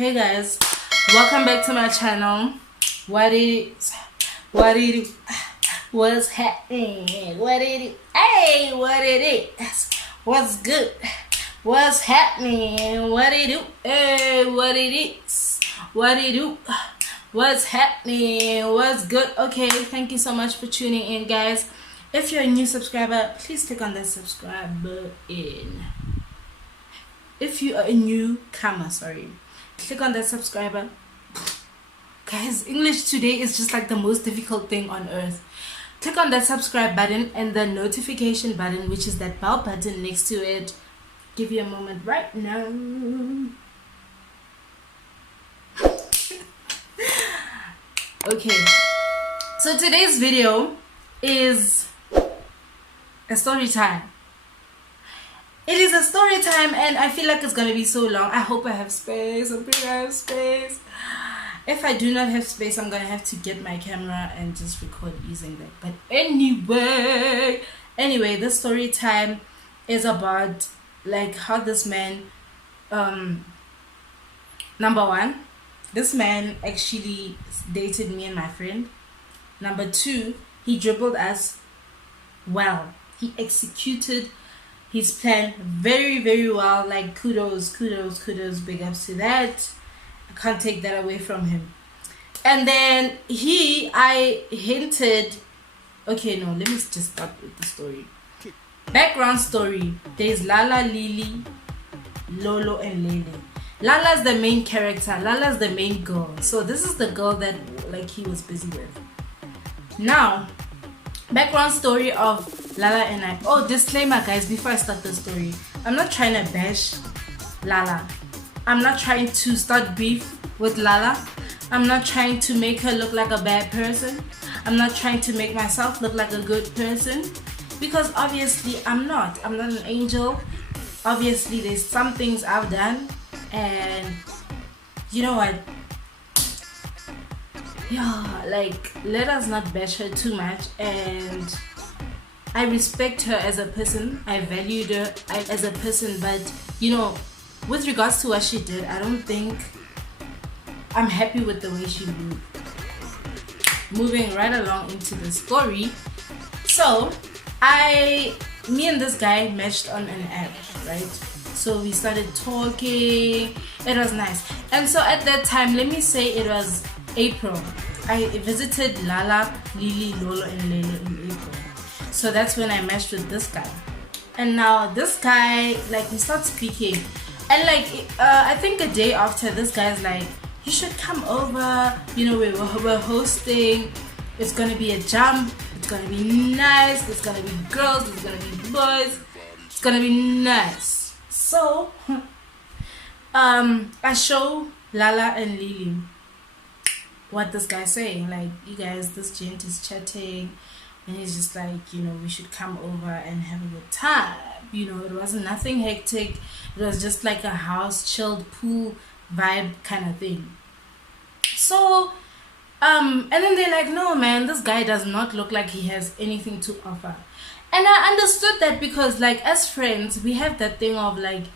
Hey guys, welcome back to my channel. What's happening? What it is? Hey, what it is? What's good? What's happening? What it do? Hey, what it is? What it do? What's happening? What's good? Okay, thank you so much for tuning in, guys. If you're a new subscriber, please click on that subscribe button. If you are a newcomer, click on that subscriber. Guys, English today is just like the most difficult thing on earth. Click on that subscribe button and the notification button, which is that bell button next to it. Give you a moment right now. Okay, so today's video is a story time. It is a story time and I feel like it's gonna be so long. I hope I have space. I'm pretty have space. If I do not have space, I'm gonna have to get my camera and just record using that. But anyway, the story time is about like how this man, number one, this man actually dated me and my friend. Number two, he dribbled us well. He executed his plan very, very well. Like kudos, big ups to that. I can't take that away from him. And then I hinted, okay, no, let me just start with the story. Background story. There's Lala, Lily, Lolo, and Lele. Lala's the main character. Lala's the main girl. So this is the girl that like he was busy with. Now, background story of Lala and I. Oh, disclaimer, guys, before I start the story. I'm not trying to bash Lala. I'm not trying to start beef with Lala. I'm not trying to make her look like a bad person. I'm not trying to make myself look like a good person. Because obviously I'm not. I'm not an angel. Obviously there's some things I've done. And you know what? Yeah, like let us not bash her too much. And I respect her as a person. I valued her as a person. But you know, with regards to what she did, I don't think I'm happy with the way she moved. Moving right along into the story. So me and this guy matched on an app, right? So we started talking. It was nice. And so at that time, let me say it was April. I visited Lala, Lily, Lolo, and Lele in April. So that's when I matched with this guy. And now this guy, like, we start speaking. And like, I think a day after, this guy's like, you should come over. You know, we're hosting. It's gonna be a jump. It's gonna be nice. There's gonna be girls. There's gonna be boys. It's gonna be nice. So, I show Lala and Lily what this guy's saying. Like, you guys, this gent is chatting. And he's just like, you know, we should come over and have a good time. You know, it wasn't nothing hectic. It was just like a house, chilled pool vibe kind of thing. So, and then they're like, no, man, this guy does not look like he has anything to offer. And I understood that because, like, as friends, we have that thing of, like,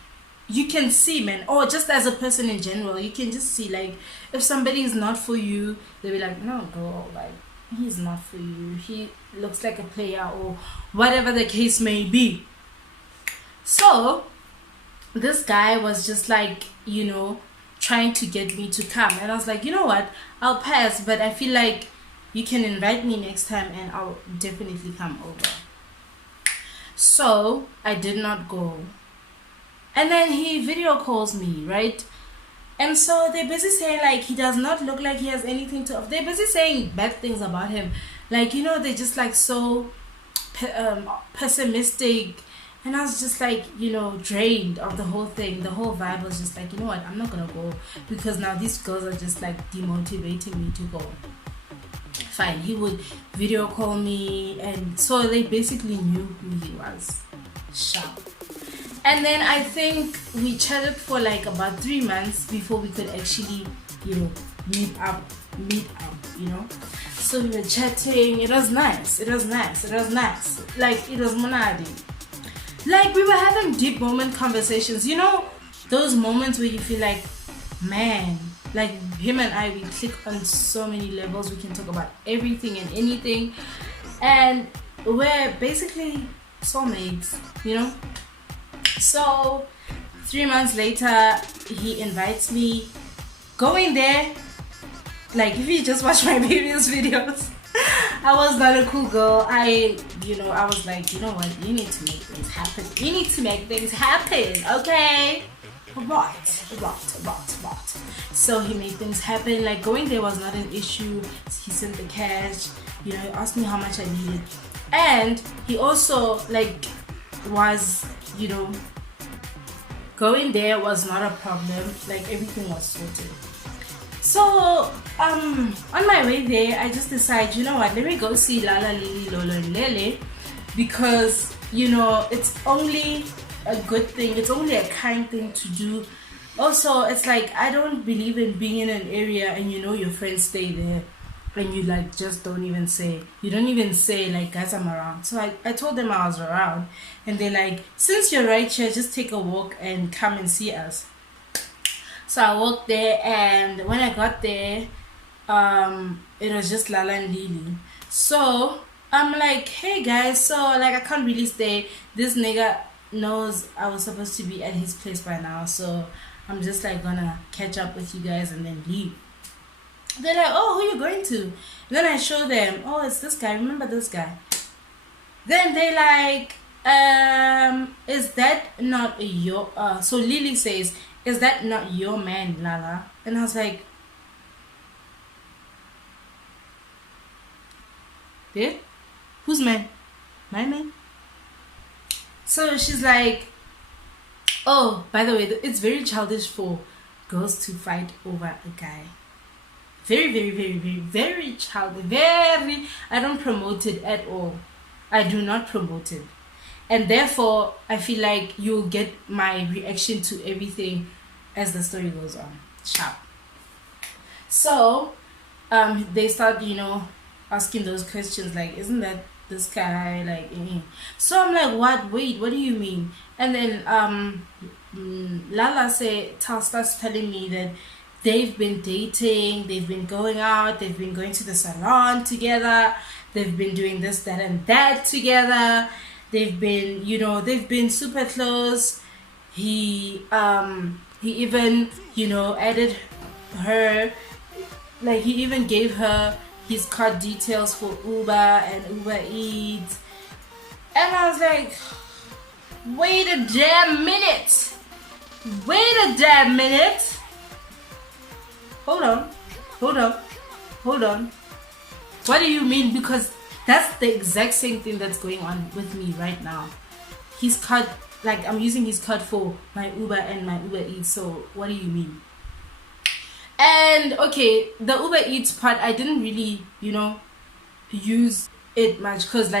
you can see, man, or just as a person in general, you can just see, like, if somebody is not for you, they'll be like, no, girl, like, he's not for you. He looks like a player or whatever the case may be. So, this guy was just like, you know, trying to get me to come. And I was like, you know what? I'll pass, but I feel like you can invite me next time and I'll definitely come over. So, I did not go. And then he video calls me, right? And so they're busy saying like he does not look like he has anything to offer. They're busy saying bad things about him. Like, you know, they're just like so pessimistic. And I was just like, you know, drained of the whole thing. The whole vibe was just like, you know what, I'm not gonna go because now these girls are just like demotivating me to go. Fine, he would video call me, and so they basically knew who he was. Sharp. And then I think we chatted for like about 3 months before we could actually, you know, meet up, you know. So we were chatting. It was nice. Like, it was monadi. Like, we were having deep moment conversations. You know, those moments where you feel like man, like him and I, we click on so many levels. We can talk about everything and anything, and we're basically soulmates, you know. So 3 months later, he invites me. Going there, like if you just watch my previous videos, I was not a cool girl. I was like, you know what, you need to make things happen. You need to make things happen, okay? Right. So he made things happen. Like going there was not an issue. He sent the cash, he asked me how much I needed. And he also was, going there was not a problem. Like everything was sorted. So on my way there, I just decided, you know what, let me go see Lala, Lily, Lolo, and Lele, because it's only a good thing, it's only a kind thing to do. Also, it's like I don't believe in being in an area and your friends stay there and you just don't even say like, guys, I'm around. So I told them I was around, and they're like, since you're right here, just take a walk and come and see us. So I walked there, and when I got there, it was just Lala and Lily. So I'm like, hey guys, so I can't really stay. This nigga knows I was supposed to be at his place by now, so I'm just gonna catch up with you guys and then leave. They're like, oh, who you going to? Then I show them, oh, it's this guy, remember this guy? Then they like, is that not your so Lily says, is that not your man, Lala? And I was like, there? Whose man? My man? So she's like, oh, by the way, it's very childish for girls to fight over a guy. Very, very, very, very, very childish. Very, I don't promote it at all. I do not promote it. And therefore, I feel like you'll get my reaction to everything as the story goes on. Ciao. So, they start, asking those questions like, isn't that this guy? Like, So I'm like, what? Wait, what do you mean? And then Lala starts telling me that they've been dating, they've been going out, they've been going to the salon together, they've been doing this, that, and that together. They've been, they've been super close. He even, added her, like he even gave her his card details for Uber and Uber Eats. And I was like, wait a damn minute. Hold on. What do you mean? Because that's the exact same thing that's going on with me right now. His card, I'm using his card for my Uber and my Uber Eats. So what do you mean? And okay, the Uber Eats part, I didn't really, use it much because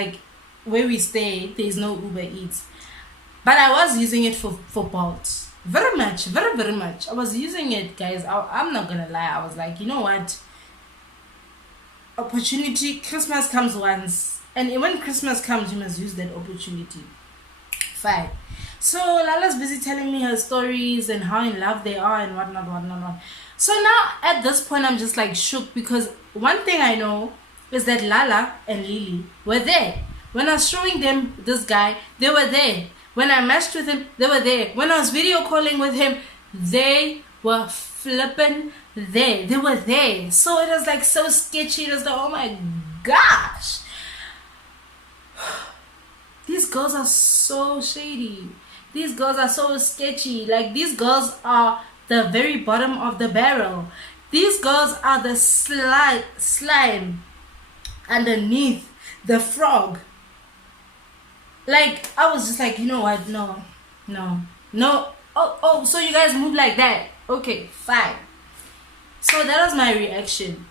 where we stay, there's no Uber Eats. But I was using it for Bolt. Very much. I was using it, guys. I'm not gonna lie. I was like, you know what? Opportunity, Christmas comes once. And when Christmas comes, you must use that opportunity. Fine. So Lala's busy telling me her stories and how in love they are and whatnot. So now at this point, I'm just shook, because one thing I know is that Lala and Lily were there. When I was showing them this guy, they were there. When I matched with him, they were there. When I was video calling with him, they were flipping there. They were there. So it was so sketchy. It was oh my gosh. These girls are so shady. These girls are so sketchy. These girls are the very bottom of the barrel. These girls are the slime underneath the frog. I was just you know what? No. Oh, so you guys move like that. Okay, fine. So that was my reaction.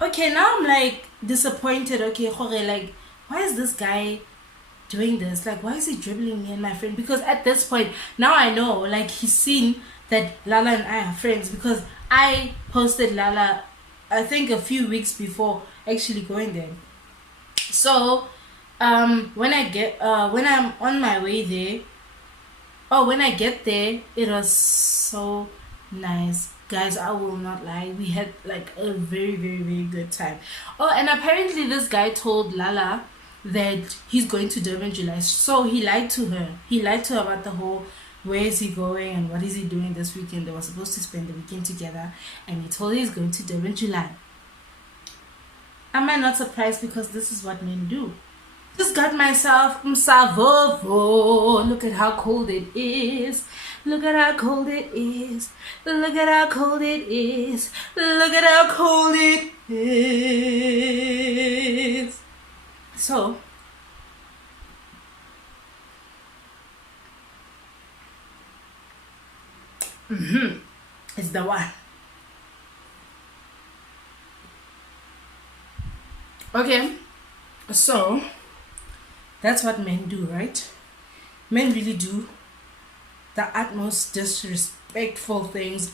Okay, now I'm disappointed. Okay, why is this guy doing this? Why is he dribbling me and my friend? Because at this point, now I know, he's seen that Lala and I are friends, because I posted Lala, I think a few weeks before actually going there. So when I'm on my way there, when I get there, it was so nice. Guys, I will not lie. We had like a very, very, very good time. Oh, and apparently this guy told Lala that he's going to Durban July. So he lied to her. He lied to her about the whole where is he going and what is he doing this weekend. They were supposed to spend the weekend together, and he told her he's going to Durban July. Am I not surprised, because this is what men do? Just got myself msavovo. Look at how cold it is. Look at how cold it is. Look at how cold it is. Look at how cold it is. So, it's the one. Okay, so that's what men do, right? Men really do the utmost disrespectful things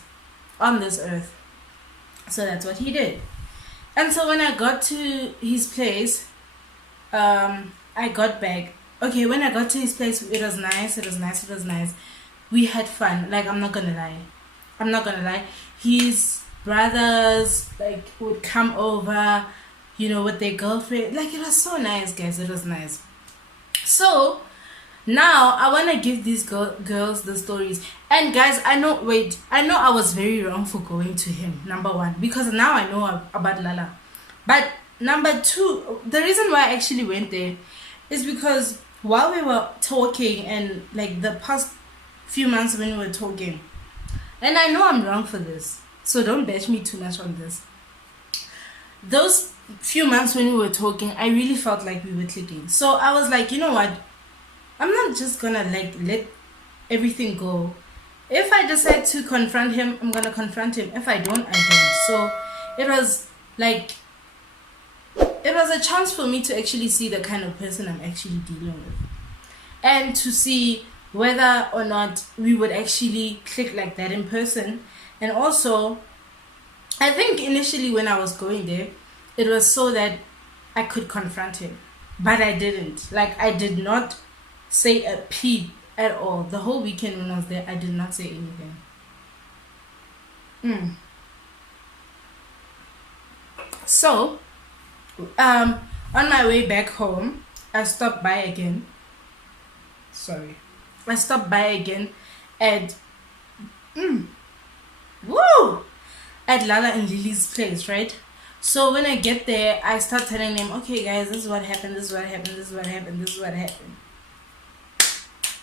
on this earth. So that's what he did. And so when I got to his place, I got back. Okay, when I got to his place, it was nice. It was nice. It was nice. We had fun. Like, I'm not gonna lie. I'm not gonna lie. His brothers like would come over, you know, with their girlfriend. Like, it was so nice, guys. It was nice. So now I want to give these girls the stories. And guys, I know I was very wrong for going to him, number one, because now I know about Lala. But number two, the reason why I actually went there is because while we were talking, and like the past few months when we were talking, and I know I'm wrong for this, so don't bash me too much on this. Those few months when we were talking, I really felt like we were clicking. So I was like, you know what? I'm not just gonna like let everything go. If I decide to confront him, I'm gonna confront him. If I don't, I don't. So it was like, it was a chance for me to actually see the kind of person I'm actually dealing with, and to see whether or not we would actually click like that in person. And also, I think initially when I was going there, it was so that I could confront him, but I didn't. Like, I did not say a peep at all. The whole weekend when I was there, I did not say anything. So, on my way back home, I stopped by again. Sorry. I stopped by again at at Lala and Lily's place, right? So when I get there, I start telling them, okay guys, this is what happened, this is what happened, this is what happened, this is what happened.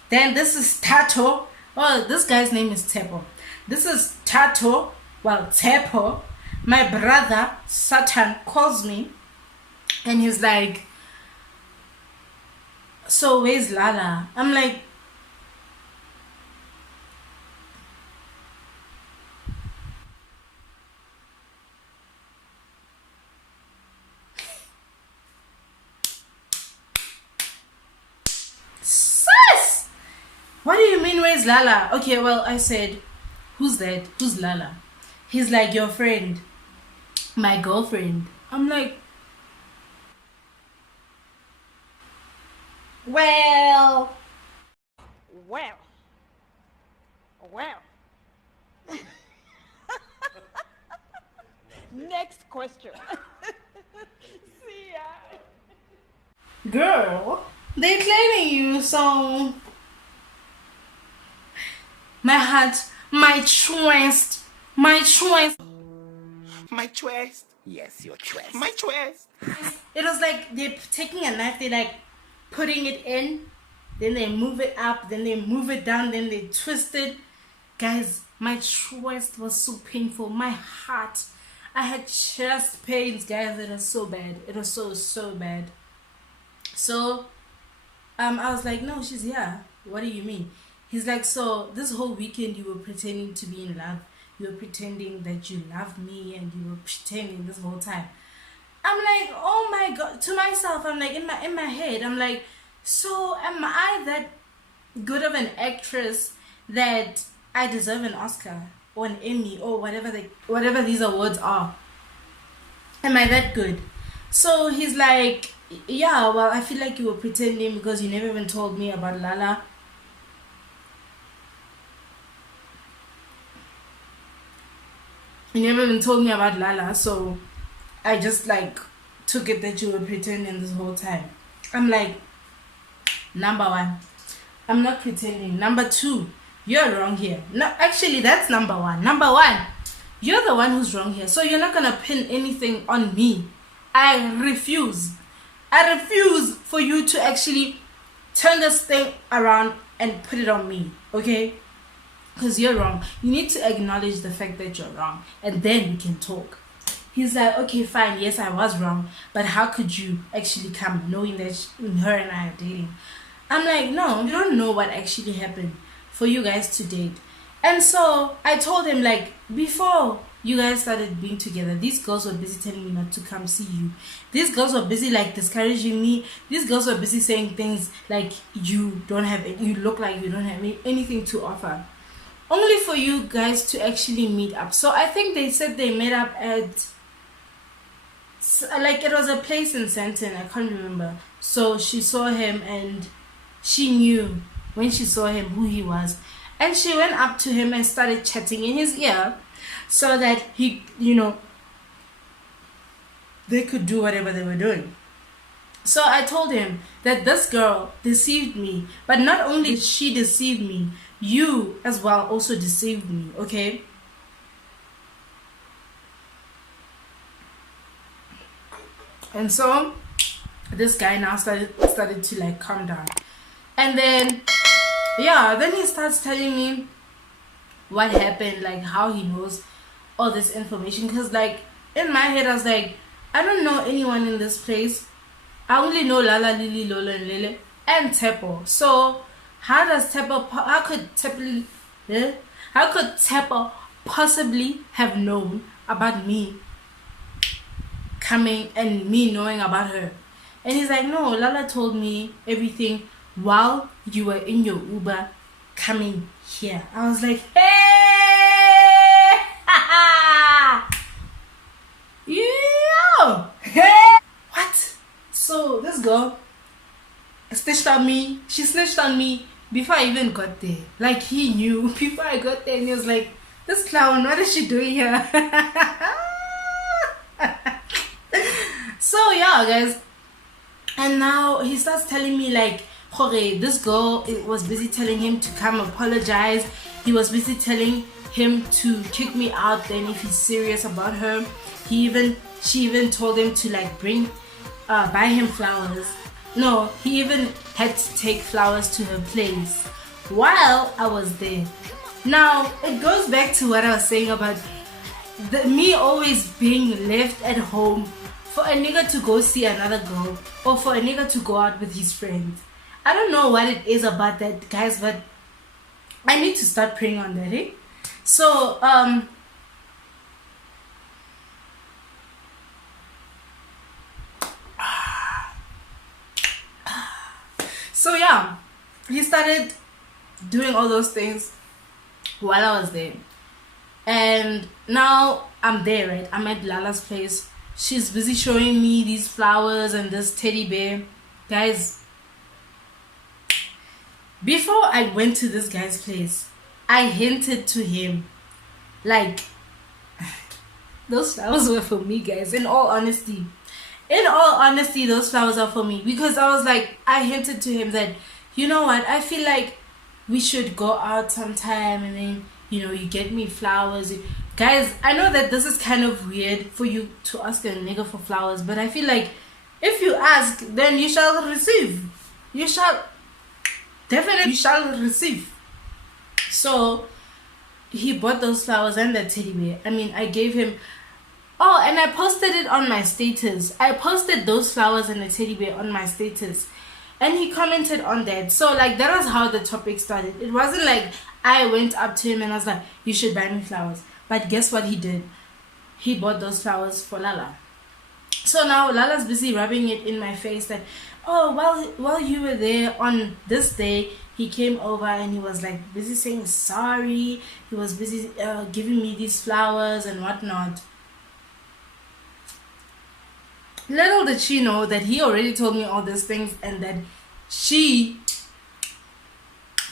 Then this is Tato. Oh, this guy's name is Tepo. This is Tato. Well, Tepo. My brother, Satan, calls me, and he's like, so where's Lala? I'm like, sis! What do you mean, where's Lala? Okay, well, I said, who's that? Who's Lala? He's like, your friend. My girlfriend. I'm like, well. Well. Well. Next question. See ya. Girl, they're claiming you, so my heart, my chest, my chest. My chest. Yes, your chest. My chest. It was like they're taking a knife, they're like putting it in, then they move it up, then they move it down, then they twist it. Guys, my chest was so painful. My heart, I had chest pains, guys. It was so bad. It was so bad. So I was like, no, she's here. What do you mean? He's like, so this whole weekend you were pretending to be in love. You were pretending that you love me, and you were pretending this whole time. I'm like, oh my god. To myself, I'm like, in my head, I'm like, so am I that good of an actress that I deserve an Oscar or an Emmy or whatever these awards are? Am I that good? So he's like, yeah, well, I feel like you were pretending because you never even told me about Lala. You never even told me about Lala, so I just like took it that you were pretending this whole time. I'm like, number one, I'm not pretending. Number two, you're wrong here. No, actually, that's number one. Number one, you're the one who's wrong here. So you're not gonna pin anything on me. I refuse. I refuse for you to actually turn this thing around and put it on me, okay? Because you're wrong. You need to acknowledge the fact that you're wrong, and then we can talk. He's like, okay, fine, yes, I was wrong, but how could you actually come knowing that her and I are dating? I'm like, no, you don't know what actually happened for you guys to date. And so I told him, like, before you guys started being together, these girls were busy telling me not to come see you. These girls were busy, like, discouraging me. These girls were busy saying things like, you look like you don't have anything to offer. Only for you guys to actually meet up. So I think they said they met up at, like, it was a place in Santon, I can't remember. So she saw him and she knew when she saw him who he was, and she went up to him and started chatting in his ear so that he, they could do whatever they were doing. So I told him that this girl deceived me, but not only did she deceive me, you as well also deceived me, okay? And so this guy now started to like calm down. And then then he starts telling me what happened, like how he knows all this information. Because like in my head I was like, I don't know anyone in this place. I only know Lala, Lily, Lola, and Lele, and Tepo. So how could Tepo possibly have known about me coming and me knowing about her? And he's like, no, Lala told me everything while you were in your Uber coming here. I was like, hey, yo, hey. What? So this girl snitched on me. She snitched on me before I even got there. Like he knew before I got there, and he was like, this clown, what is she doing here? So yeah, guys. And now he starts telling me like, okay, this girl was busy telling him to come apologize. He was busy telling him to kick me out then if he's serious about her. She even told him to like buy him flowers. No, he even had to take flowers to her place while I was there. Now it goes back to what I was saying about me always being left at home for a nigga to go see another girl or for a nigga to go out with his friends. I don't know what it is about that, guys, but I need to start praying on that, eh? So, yeah, he started doing all those things while I was there. And now I'm there, right? I'm at Lala's place. She's busy showing me these flowers and this teddy bear. Guys, before I went to this guy's place, I hinted to him, like, those flowers were for me, guys. In all honesty, those flowers are for me. Because I was like, I hinted to him that, you know what, I feel like we should go out sometime and then, you get me flowers. Guys, I know that this is kind of weird for you to ask a nigga for flowers, but I feel like if you ask, then you shall receive. You shall receive. So he bought those flowers and that teddy bear. I mean, I gave him. Oh, and I posted it on my status. I posted those flowers and the teddy bear on my status, and he commented on that. So like that was how the topic started. It wasn't like I went up to him and I was like, you should buy me flowers. But guess what he did? He bought those flowers for Lala. So now Lala's busy rubbing it in my face that, oh, while you were there on this day, he came over and he was like busy saying sorry. He was busy giving me these flowers and whatnot. Little did she know that he already told me all these things, and that she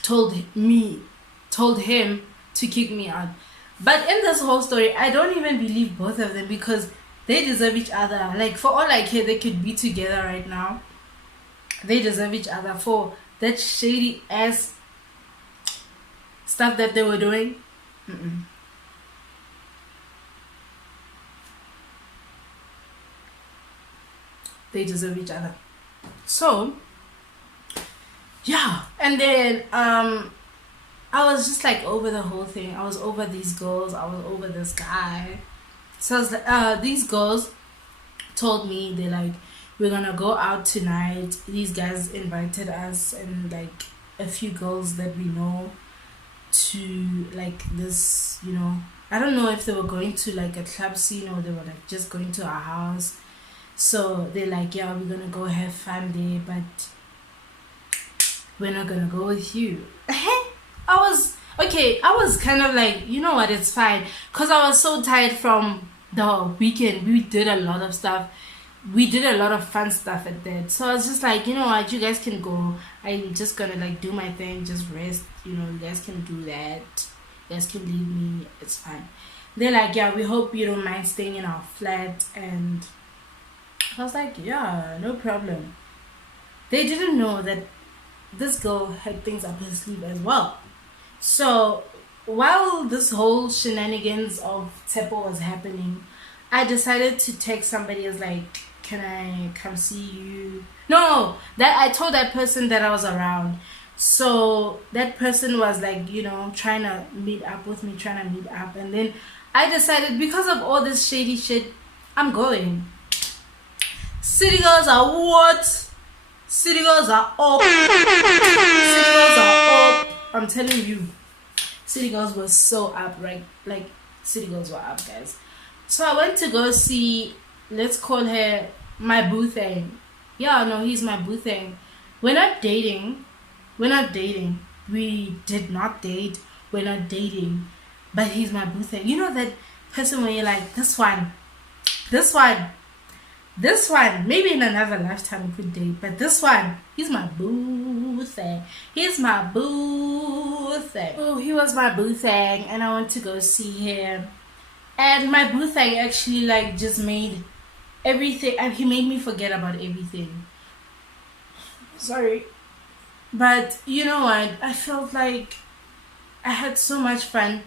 told him to kick me out. But in this whole story, I don't even believe both of them because they deserve each other. Like, for all I care, they could be together right now. They deserve each other for that shady ass stuff that they were doing. They deserve each other. So yeah, and then I was just like over the whole thing. I was over these girls. I was over this guy. So I was like, these girls told me, they're like, we're gonna go out tonight. These guys invited us and like a few girls that we know to like this, you know. I don't know if they were going to like a club scene or they were like just going to our house. So they're like, yeah, we're gonna go have fun there, but we're not gonna go with you. I was kind of like, you know what, it's fine, because I was so tired from the weekend. We did a lot of stuff. We did a lot of fun stuff at that. So I was just like, you know what, you guys can go. I'm just gonna like do my thing, just rest. You know, you guys can do that. You guys can leave me. It's fine. They're like, yeah, we hope you don't mind staying in our flat. And I was like, yeah, no problem. They didn't know that this girl had things up her sleeve as well. So while this whole shenanigans of Tepo was happening, I decided to text somebody as like, can I come see you? No, that I told that person that I was around. So that person was like, you know, trying to meet up with me, and then I decided, because of all this shady shit, I'm going. City girls are what? City girls are up. City girls are up. I'm telling you, city girls were so up, right? Like, city girls were up, guys. So I went to go see, let's call her my boo thing. Yeah, no, he's my boo thing. We're not dating. We did not date. We're not dating. But he's my boo thing. You know that person when you're like, this one. Maybe in another lifetime we could date. But this one, he's my boo thing. Oh, he was my boo thing. And I went to go see him. And my boo thing actually like just made everything, and he made me forget about everything. Sorry. But you know what? I felt like I had so much fun.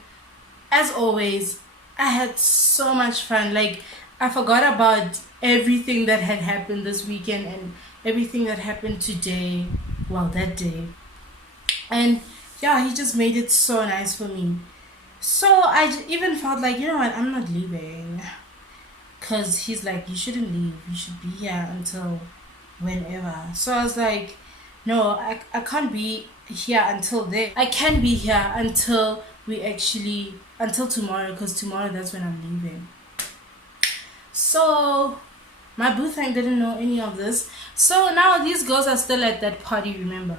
As always, I had so much fun. Like, I forgot about everything that had happened this weekend and everything that happened today. Well, that day. And yeah, he just made it so nice for me. So I even felt like, you know what, I'm not leaving. Because he's like, you shouldn't leave. You should be here until whenever. So I was like, no, I can't be here until then. I can be here until until tomorrow, because tomorrow that's when I'm leaving. So my boo thing didn't know any of this. So now these girls are still at that party, remember?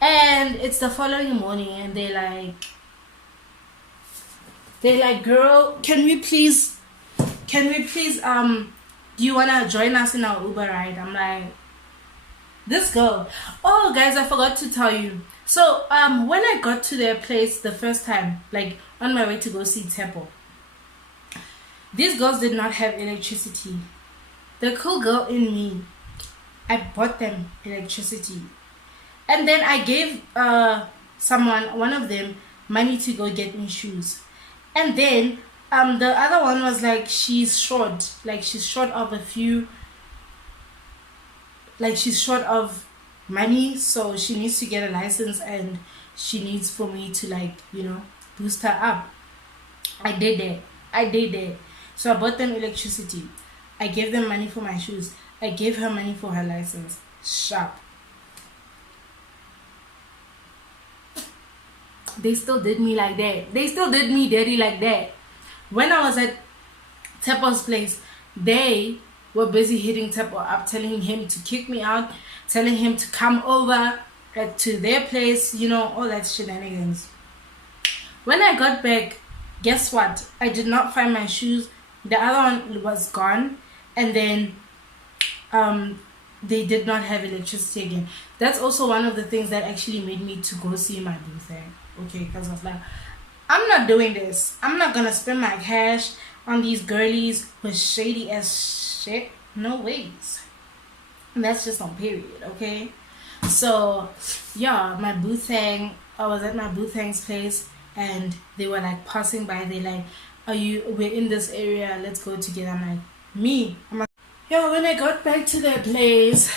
And it's the following morning and they're like, girl, can we please do you wanna join us in our Uber ride? I'm like, this girl. Oh guys, I forgot to tell you. So when I got to their place the first time, like on my way to go see Tepo, these girls did not have electricity. The cool girl in me, I bought them electricity. And then I gave one of them, money to go get me shoes. And then the other one was like, she's short of money, so she needs to get a license and she needs for me to, like, you know, boost her up. I did that. So I bought them electricity. I gave them money for my shoes. I gave her money for her license. Sharp. They still did me like that. They still did me dirty like that. When I was at Tepo's place, they were busy hitting Tepo up, telling him to kick me out, telling him to come over to their place, you know, all that shenanigans. When I got back, guess what? I did not find my shoes. The other one was gone. And then they did not have electricity again. That's also one of the things that actually made me to go see my boo thing. Okay, because I was like, I'm not doing this. I'm not gonna spend my cash on these girlies with shady ass shit. No ways. And that's just on period, okay? So, yeah, my boo thing, I was at my boo thing's place and they were like passing by. They like, we're in this area, let's go together. I'm like, me? Yeah, when I got back to that place,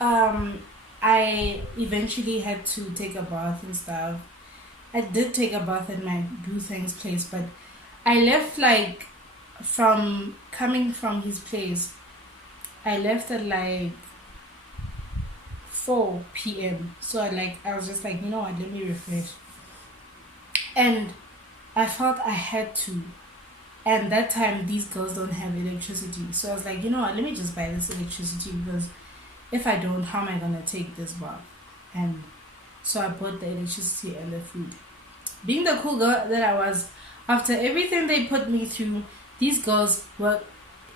I eventually had to take a bath and stuff. I did take a bath at my boo thing's place, but I left like from coming from his place. I left at like 4 p.m. So I was just like, you know what, let me refresh. And I felt I had to. And that time these girls don't have electricity. So I was like, you know what, let me just buy this electricity because if I don't, how am I gonna take this bath? And so I bought the electricity and the food. Being the cool girl that I was, after everything they put me through, these girls were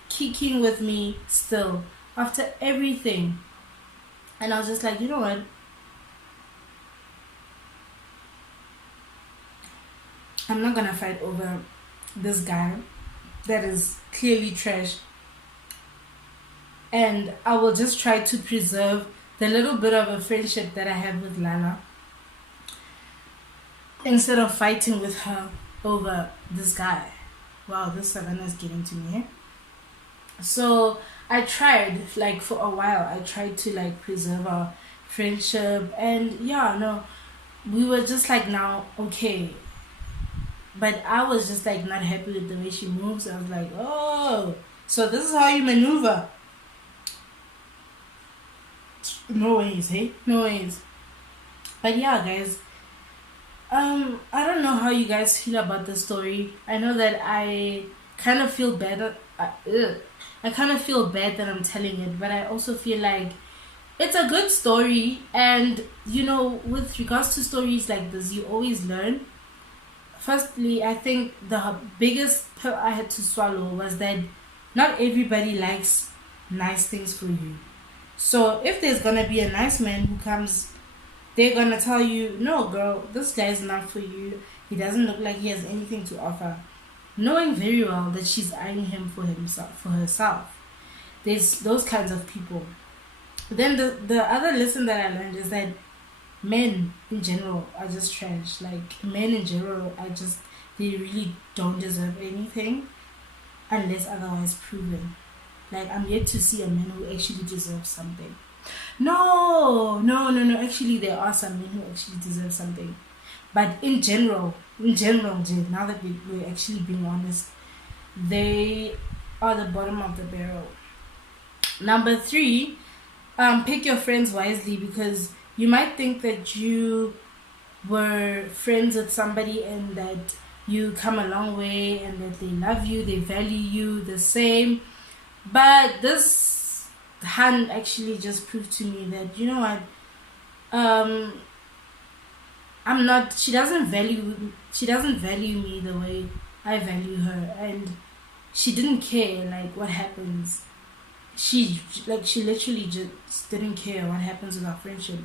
kicking with me still. After everything. And I was just like, you know what? I'm not gonna fight over this guy that is clearly trash. And I will just try to preserve the little bit of a friendship that I have with Lala instead of fighting with her over this guy. Wow, this Savannah is getting to me. So I tried, like for a while, I tried to like preserve our friendship, and yeah, no, we were just like now okay. But I was just like not happy with the way she moves. I was like, oh, so this is how you maneuver. No ways, hey? No ways. But yeah, guys, I don't know how you guys feel about the story. I know that I kind of feel bad. I kind of feel bad that I'm telling it, but I also feel like it's a good story. And you know, with regards to stories like this, you always learn. Firstly, I think the biggest pill I had to swallow was that not everybody likes nice things for you. So if there's gonna be a nice man who comes, they're gonna tell you, no girl, this guy is not for you. He doesn't look like he has anything to offer. Knowing very well that she's eyeing him for herself. There's those kinds of people. Then the other lesson that I learned is that men in general are just trash. Like men in general they really don't deserve anything unless otherwise proven. Like I'm yet to see a man who actually deserves something. No. Actually, there are some men who actually deserve something. But in general, now that we're actually being honest, they are the bottom of the barrel. Number 3, pick your friends wisely, because you might think that you were friends with somebody and that you come a long way and that they love you, they value you the same. But this hand actually just proved to me that, you know what, I'm not, she doesn't value me the way I value her, and she didn't care like what happens. She literally just didn't care what happens with our friendship.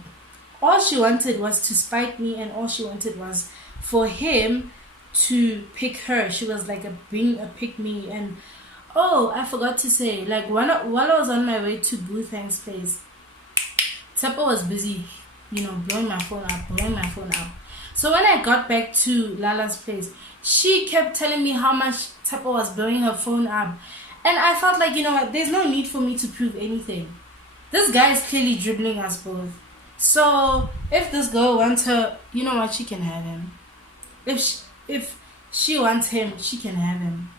All she wanted was to spite me, and all she wanted was for him to pick her. She was like being a pick me. And oh, I forgot to say, like while I was on my way to Boo Thang's place, Teppo was busy, blowing my phone up. So when I got back to Lala's place, she kept telling me how much Teppo was blowing her phone up. And I felt like, you know what, there's no need for me to prove anything. This guy is clearly dribbling us both. So if this girl wants her, you know what, she can have him. If she wants him, she can have him.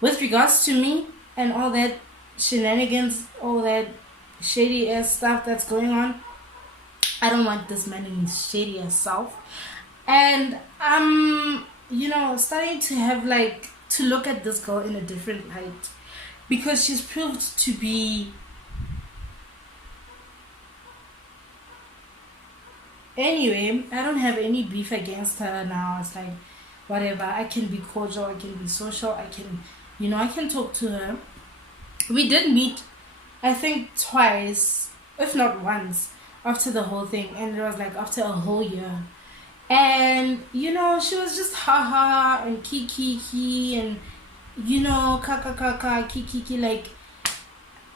With regards to me and all that shenanigans, all that shady ass stuff that's going on, I don't want this man in his shady ass self. And I'm, starting to have to look at this girl in a different light, because she's proved to be, anyway, I don't have any beef against her now. It's like whatever, I can be cordial, I can be social, I can talk to her. We did meet, I think twice, if not once, after the whole thing, and it was like after a whole year. And you know, she was just ha ha and ki and you know, ka ki like,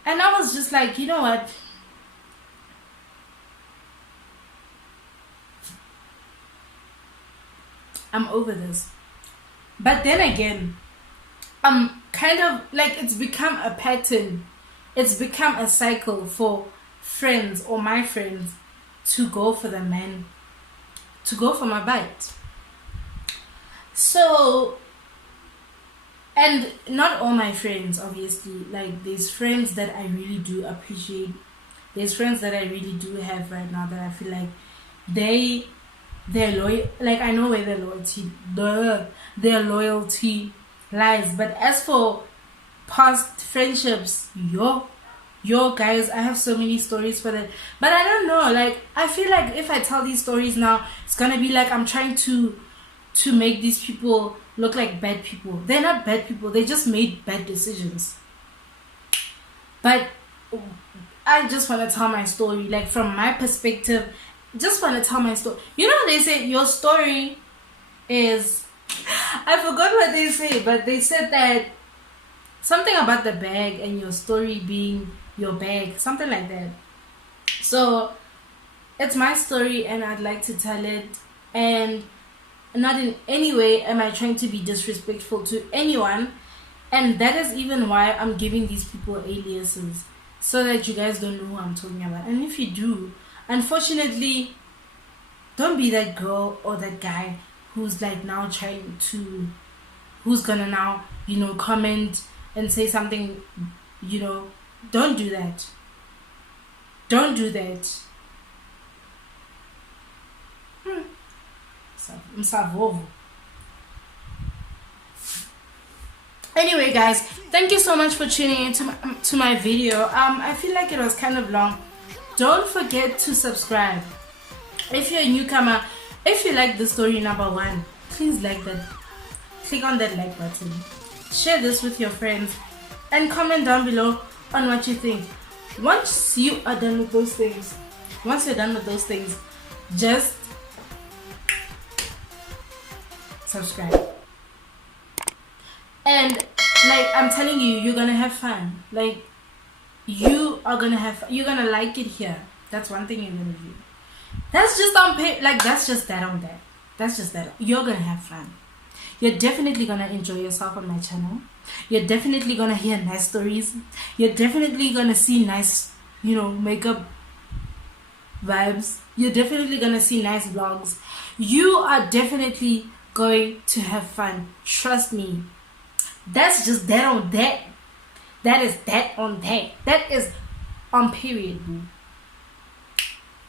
and I was just like, you know what? I'm over this. But then again, I'm kind of like, it's become a pattern. It's become a cycle for friends or my friends to go for the man, to go for my bite. So, and not all my friends, obviously. Like, there's friends that I really do appreciate. There's friends that I really do have right now that I feel like their loyal, like I know where their loyalty lies. But as for past friendships, yo guys, I have so many stories for that. But I don't know, like I feel like if I tell these stories now, it's gonna be like I'm trying to make these people look like bad people. They're not bad people, they just made bad decisions. But I just want to tell my story, like from my perspective. Just want to tell my story. You know, they say your story is, I forgot what they say, but they said that something about the bag and your story being your bag, something like that. So it's my story and I'd like to tell it, and not in any way am I trying to be disrespectful to anyone. And that is even why I'm giving these people aliases, so that you guys don't know who I'm talking about. And if you do, unfortunately, don't be that girl or that guy who's like now trying to, who's gonna now, you know, comment and say something, you know. Don't do that. Don't do that. Msavovo. Anyway, guys, thank you so much for tuning in to my video. I feel like it was kind of long. Don't forget to subscribe. If you're a newcomer, if you like the story number 1, please like that. Click on that like button. Share this with your friends and comment down below on what you think. Once you are done with those things, just subscribe. And like I'm telling you, you're gonna have fun. Like you're gonna like it here. That's one thing you're gonna do. That's just on pay, like that's just that on that. That's just that. You're gonna have fun. You're definitely gonna enjoy yourself on my channel. You're definitely gonna hear nice stories. You're definitely gonna see nice, you know, makeup vibes. You're definitely gonna see nice vlogs. You are definitely going to have fun. Trust me. That's just that on that. That is that on that. That is on period, boo.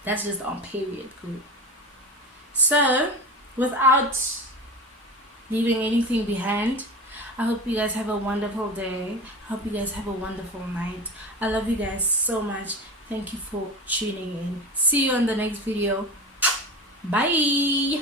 That's just on period, boo. So, without leaving anything behind, I hope you guys have a wonderful day. I hope you guys have a wonderful night. I love you guys so much. Thank you for tuning in. See you on the next video. Bye.